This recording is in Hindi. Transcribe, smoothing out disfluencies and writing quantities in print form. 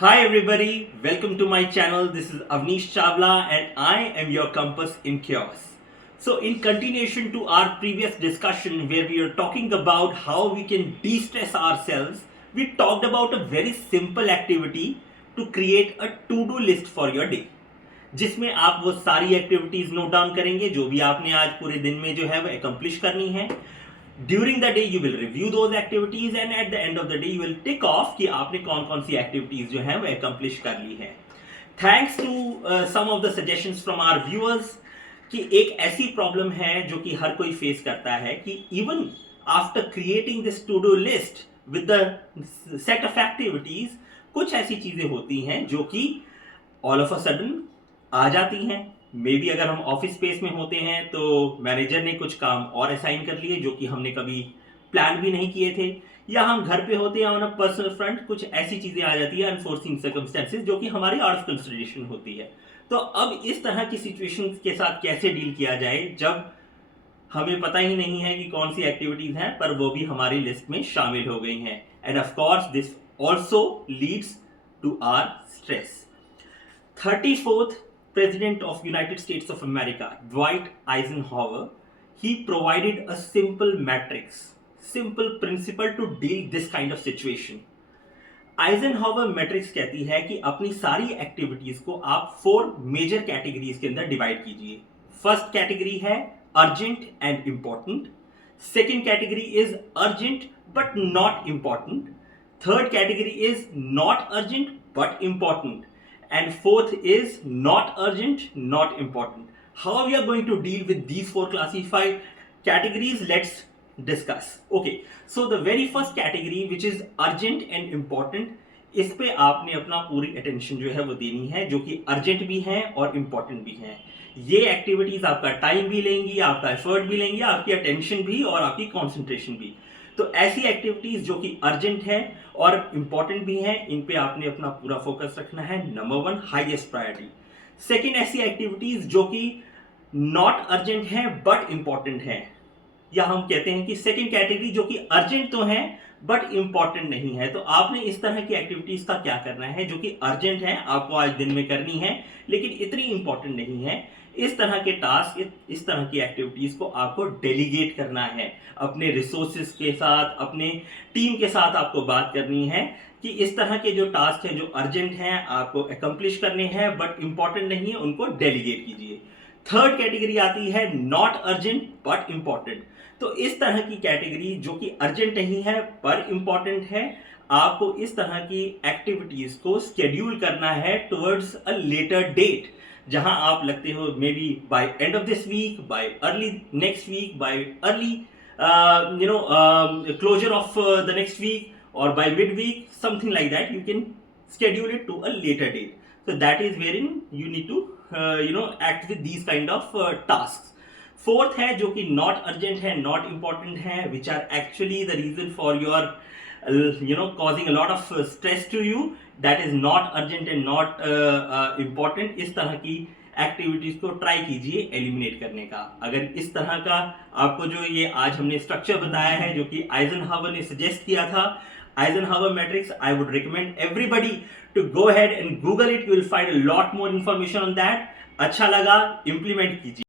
Hi everybody, welcome to my channel. This is Avnish Chawla and I am your compass in chaos. So in continuation to our previous discussion where we are talking about how we can de-stress ourselves, we talked about a very simple activity to create a to-do list for your day. जिसमें आप वो सारी एक्टिविटीज नोट डाउन करेंगे जो भी आपने आज पूरे दिन में जो है वो अकम्प्लिश करनी है. During the day you will review those activities and at the end of the day you will tick of कि आपने कौन कौन सी एक्टिविटीज जो है वो अकम्प्लिश कर ली है. Thanks to some of the suggestions from our viewers कि एक ऐसी प्रॉब्लम है जो कि हर कोई फेस करता है कि even after creating this to do list with the set of activities कुछ ऐसी चीजें होती हैं जो कि ऑल ऑफ अ सडन आ जाती हैं. मे बी अगर हम ऑफिस स्पेस में होते हैं तो मैनेजर ने कुछ काम और असाइन कर लिए जो कि हमने कभी प्लान भी नहीं किए थे, या हम घर पे होते हैं ऑन अ पर्सनल फ्रंट कुछ ऐसी चीजें आ जाती है अनफोर्सिंग सर्कमस्टेंसेस जो कि हमारी आउट ऑफ कंसिडरेशन होती है. तो अब इस तरह की सिचुएशन के साथ कैसे डील किया जाए जब हमें पता ही नहीं है कि कौन सी एक्टिविटीज हैं पर वो भी हमारी लिस्ट में शामिल हो गई हैं. And of course this also leads to our stress. 34th President of United States of America, Dwight Eisenhower, he provided a simple matrix, simple principle to deal this kind of situation. Eisenhower matrix कहती है कि अपनी सारी एक्टिविटीज को आप 4 मेजर कैटेगरीज के अंदर डिवाइड कीजिए. फर्स्ट कैटेगरी है urgent and important. Second category is urgent but not important. Third category is not urgent but important. And fourth is not urgent, not important. How we are going to deal with these 4 classified categories? Let's discuss. Okay, so the very first category which is urgent and important, इस पे आपने अपना पूरी अटेंशन जो है वो देनी है जो कि अर्जेंट भी हैं और इम्पॉर्टेंट भी हैं. ये एक्टिविटीज आपका टाइम भी लेंगी, आपका एफर्ट भी लेंगी, आपकी अटेंशन भी और आपकी कॉन्सेंट्रेशन भी. तो ऐसी एक्टिविटीज जो कि अर्जेंट है और इंपॉर्टेंट भी हैं इन पे आपने अपना पूरा फोकस रखना है. Number 1 highest priority. सेकंड ऐसी एक्टिविटीज जो कि नॉट अर्जेंट हैं बट इंपॉर्टेंट हैं, या हम कहते हैं कि सेकंड कैटेगरी जो कि अर्जेंट तो है बट इंपॉर्टेंट नहीं है. तो आपने इस तरह की एक्टिविटीज का क्या करना है जो कि अर्जेंट है, आपको आज दिन में करनी है लेकिन इतनी इंपॉर्टेंट नहीं है. इस तरह के टास्क, इस तरह की एक्टिविटीज को आपको डेलीगेट करना है. अपने रिसोर्सेज के साथ, अपने टीम के साथ आपको बात करनी है कि इस तरह के जो टास्क हैं जो अर्जेंट हैं आपको अकम्प्लिश करने हैं बट इंपॉर्टेंट नहीं है, उनको डेलीगेट कीजिए. थर्ड कैटेगरी आती है नॉट अर्जेंट बट इंपॉर्टेंट. तो इस तरह की कैटेगरी जो कि अर्जेंट नहीं है पर इंपॉर्टेंट है, आपको इस तरह की एक्टिविटीज को शेड्यूल करना है टुवर्ड्स अ लेटर डेट, जहां आप लगते हो maybe by end of this week, by early next week, by early closure of the next week, or by midweek, something like that. You can schedule it to a later date. So that is wherein you need to act with these kind of tasks. Fourth है जो कि not urgent है, not important है, which are actually the reason for your causing a lot of stress to you. That is not urgent and not important. इस तरह की एक्टिविटीज को ट्राई कीजिए एलिमिनेट करने का. अगर इस तरह का आपको जो ये आज हमने स्ट्रक्चर बताया है जो कि आइजनहावर ने सजेस्ट किया था, Eisenhower matrix, I would recommend everybody to go ahead and Google it. You will find a lot more information on that. अच्छा लगा, implement कीजिए.